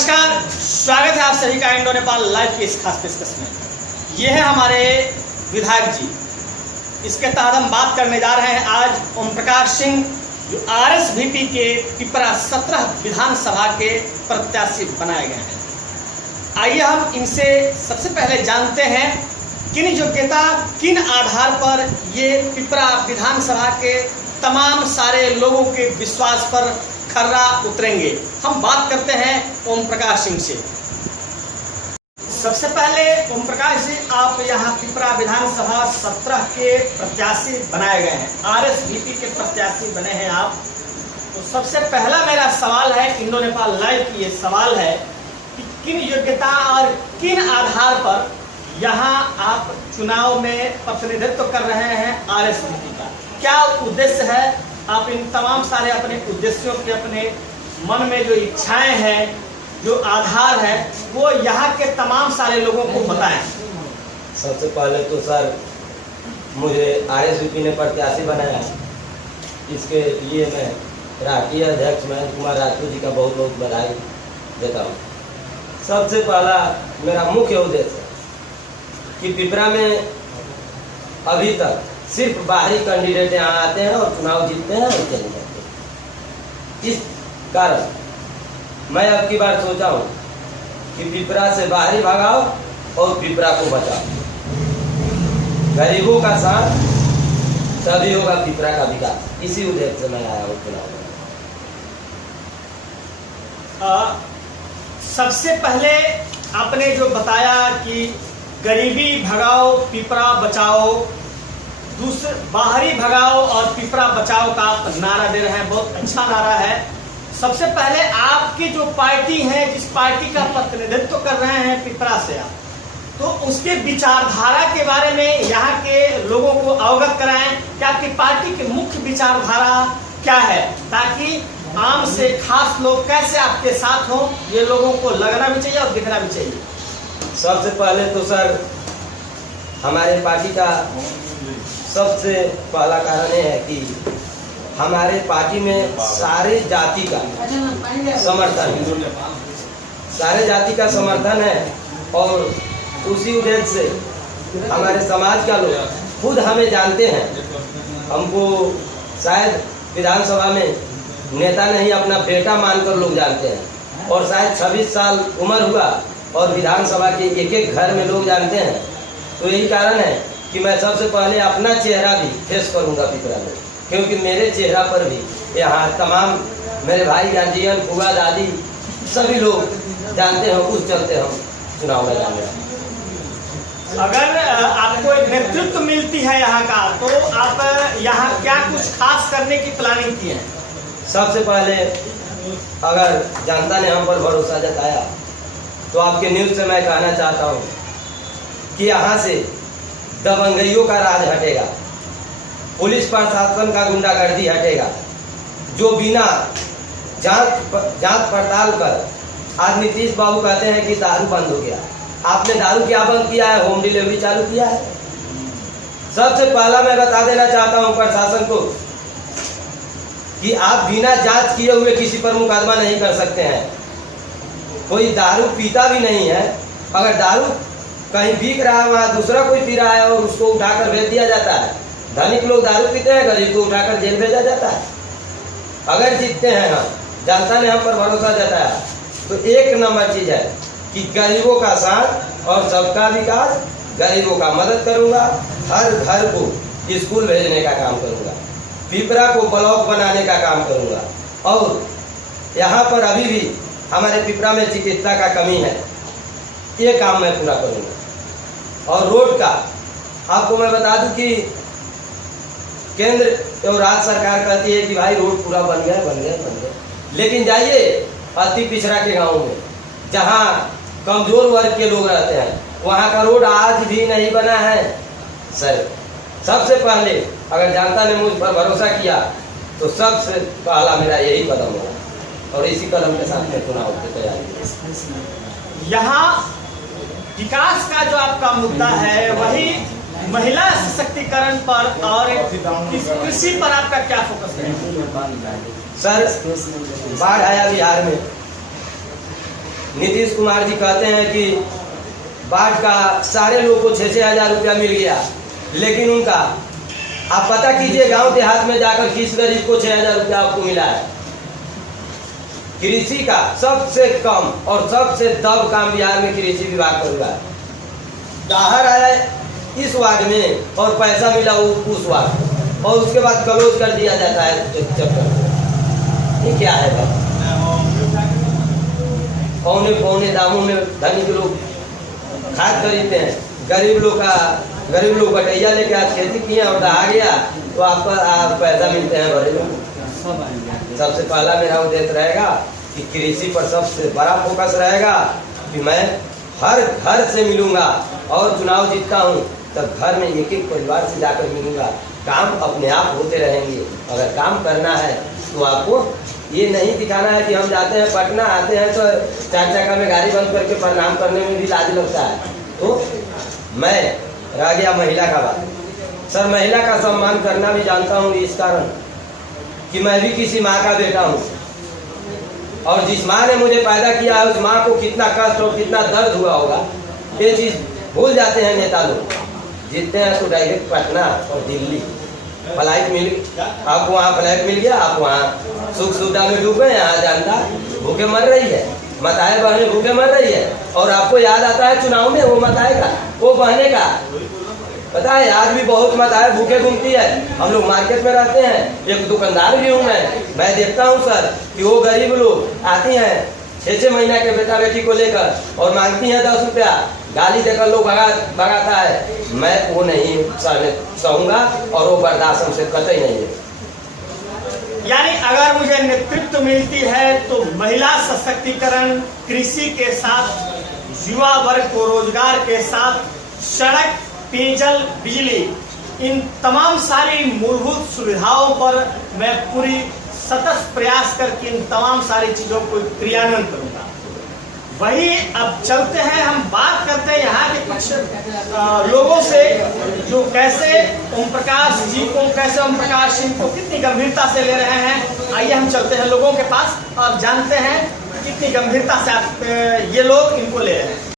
नमस्कार, स्वागत है आप सभी का इंडो नेपाल लाइव की इस खास पेशकश में। ये है हमारे विधायक जी। इसके तहत हम बात करने जा रहे हैं आज ओम प्रकाश सिंह, जो आरएसवीपी के पिपरा 17 विधानसभा के प्रत्याशी बनाए गए हैं। आइए हम इनसे सबसे पहले जानते हैं किन योग्यता, किन आधार पर ये पिपरा विधानसभा के तमाम सारे लोगों के विश्वास पर खर्रा उतरेंगे। हम बात करते हैं ओम प्रकाश सिंह से। सबसे पहले ओम प्रकाश जी, आप यहाँ पिपरा विधानसभा 17 के प्रत्याशी बनाए गए हैं, आरएसवीपी के प्रत्याशी बने हैं आप। तो सबसे पहला मेरा सवाल है, इंडो नेपाल लाइव की ये सवाल है कि किन योग्यता और किन आधार पर यहाँ आप चुनाव में प्रतिनिधित्व कर रहे हैं आरएसवीपी का? क्या उद्देश्य है? आप इन तमाम सारे अपने उद्देश्यों के, अपने मन में जो इच्छाएं हैं, जो आधार है, वो यहाँ के तमाम सारे लोगों को बताएं। सबसे पहले तो सर, मुझे आरएसवीपी ने प्रत्याशी बनाया, इसके लिए मैं राष्ट्रीय अध्यक्ष महेंद्र कुमार राजपूत जी का बहुत बहुत बधाई देता हूँ। सबसे पहला मेरा मुख्य उद्देश्य कि पिपरा में अभी तक सिर्फ बाहरी कैंडिडेट यहाँ आते हैं और चुनाव जीतते हैं और चले जाते हैं। इस कारण मैं अब की बार सोचा हूँ कि पिपरा से बाहरी भगाओ और पिपरा को बचाओ। गरीबों का साथ, तभी होगा पिपरा का विकास। इसी उद्देश्य से मैं आया हूँ चुनाव में। सबसे पहले आपने जो बताया कि गरीबी भगाओ पिपरा बचाओ, दूसरे बाहरी भगाओ और पिपरा बचाओ का आप नारा दे रहे हैं, बहुत अच्छा नारा है। सबसे पहले आपकी जो पार्टी है, जिस पार्टी का प्रतिनिधित्व कर रहे हैं पिपरा से आप, तो उसके विचारधारा के बारे में यहाँ के लोगों को अवगत कराएं कि आपकी पार्टी की मुख्य विचारधारा क्या है, ताकि आम से खास लोग कैसे आपके साथ हों, ये लोगों को लगना भी चाहिए और दिखना भी चाहिए। सबसे पहले तो सर, हमारे पार्टी का सबसे पहला कारण ये है कि हमारे पार्टी में सारे जाति का समर्थन है, सारे जाति का समर्थन है। और उसी उद्देश्य से हमारे समाज का लोग खुद हमें जानते हैं। हमको शायद विधानसभा में नेता नहीं, अपना बेटा मानकर लोग जानते हैं। और शायद 26 साल उम्र हुआ और विधानसभा के एक एक घर में लोग जानते हैं। तो यही कारण है कि मैं सबसे पहले अपना चेहरा भी फेस करूंगा पिपरा में, क्योंकि मेरे चेहरा पर भी यहाँ तमाम मेरे भाई गार्जियन, फुआ, दादी सभी लोग जानते हैं। उस चलते हम चुनाव में जाएंगे। अगर आपको एक नेतृत्व मिलती है यहाँ का, तो आप यहाँ क्या कुछ खास करने की प्लानिंग की है? सबसे पहले, अगर जनता ने हम पर भरोसा जताया, तो आपके न्यूज़ से मैं कहना चाहता हूँ कि यहाँ से दबंगइयों का राज हटेगा, पुलिस प्रशासन का गुंडागर्दी हटेगा। जो बिना जांच पड़ताल कर, आज नीतीश बाबू कहते हैं कि दारू बंद हो गया। आपने दारू क्या बंद किया है? होम डिलीवरी चालू किया है। सबसे पहला मैं बता देना चाहता हूं प्रशासन को कि आप बिना जांच किए हुए किसी पर मुकदमा नहीं कर सकते हैं। कोई दारू पीता भी नहीं है, अगर दारू कहीं बिक रहा है, वहाँ दूसरा कोई पी रहा है और उसको उठाकर भेज दिया जाता है। धनिक लोग दारू पीते हैं, गरीब को उठाकर जेल भेजा जाता है। अगर जीतते हैं हम, जनता ने हम पर भरोसा जताया, तो एक नंबर चीज है कि गरीबों का साथ और सबका विकास, गरीबों का मदद करूंगा, हर घर को स्कूल भेजने का काम करूंगा, पिपरा को ब्लॉक बनाने का काम करूंगा। और यहाँ पर अभी भी हमारे पिपरा में चिकित्सा का कमी है, ये काम मैं पूरा करूंगा। और रोड का आपको मैं बता दूं कि केंद्र और राज्य सरकार कहती है कि भाई रोड पूरा बन गया, लेकिन जाइए अति पिछड़ा के गांव में, जहां कमजोर वर्ग के लोग रहते हैं, वहां का रोड आज भी नहीं बना है। सर, सबसे पहले अगर जनता ने मुझ पर भरोसा किया, तो सबसे पहला मेरा यही कदम होगा और इसी कदम के साथ मैं चुनाव की तैयारी। यहाँ विकास का जो आपका मुद्दा है, वही महिला सशक्तिकरण पर और कृषि पर आपका क्या फोकस है? सर, बाढ़ आया बिहार में, नीतीश कुमार जी कहते हैं कि बाढ़ का सारे लोगों को 6-6 हज़ार रुपया मिल गया, लेकिन उनका आप पता कीजिए गांव देहात में जाकर किस गरीब को 6,000 रुपया आपको मिला है। कृषि का सबसे कम और सबसे दब काम बिहार में कृषि विभाग कर रहा है। दाहर आया इस वार्ड में और पैसा मिला उस वार्ड, और उसके बाद क्लोज कर दिया जाता है चक्कर। ये क्या है भाई? पौने दामों में धनिक लोग खाद खरीदते हैं, गरीब लोग कटैया लेके आज खेती किया और दहा गया तो आपको पैसा मिलते हैं बड़े लोग। सबसे पहला मेरा उद्देश्य रहेगा कि कृषि पर सबसे बड़ा फोकस रहेगा कि मैं हर घर से मिलूंगा, और चुनाव जीतता हूँ तब घर में एक एक परिवार से जाकर मिलूंगा। काम अपने आप होते रहेंगे। अगर काम करना है तो आपको ये नहीं दिखाना है कि हम जाते हैं पटना, आते हैं तो 4 चक्का में गाड़ी बंद करके प्रणाम करने में भी लाज लगता है। तो मैं रह गया महिला का बात। सर, महिला का सम्मान करना भी जानता हूँ इस कारण कि मैं भी किसी माँ का बेटा हूँ, और जिस माँ ने मुझे पैदा किया है उस माँ को कितना कष्ट और कितना दर्द हुआ होगा, ये चीज़ भूल जाते हैं नेता लोग। जीतते हैं तो डायरेक्ट पटना और दिल्ली फ्लाइट मिल, आपको वहाँ फ्लाइट मिल गया, आप वहाँ सुख सुविधा में डूबे। यहाँ जनता भूखे मर रही है, माताएं बहनें भूखे मर रही है, और आपको याद आता है चुनाव में वो माताएं का, वो बहने का। पता है आज भी बहुत माताएं भूखे घूमती है। हम लोग मार्केट में रहते हैं, एक दुकानदार भी हूँ मैं देखता हूँ सर कि वो गरीब लोग आती हैं 6-6 महीना के बेटा बेटी को लेकर और मांगती हैं 10 रुपया, गाली देकर लोग भगाता है। मैं वो नहीं सहूंगा और वो बर्दाश्त हमसे कतई नहीं है। यानी अगर मुझे नेतृत्व मिलती है तो महिला सशक्तिकरण, कृषि के साथ युवा वर्ग को रोजगार के साथ सड़क, पेयजल, बिजली, इन तमाम सारी मूलभूत सुविधाओं पर मैं पूरी सतत प्रयास करके इन तमाम सारी चीजों को क्रियान्वयन करूंगा। वही अब चलते हैं, हम बात करते हैं यहाँ के कुछ लोगों से जो कैसे ओम प्रकाश जी को, कैसे ओम प्रकाश सिंह को कितनी गंभीरता से ले रहे हैं। आइए हम चलते हैं लोगों के पास और जानते हैं कितनी गंभीरता से ये लोग इनको ले रहे हैं।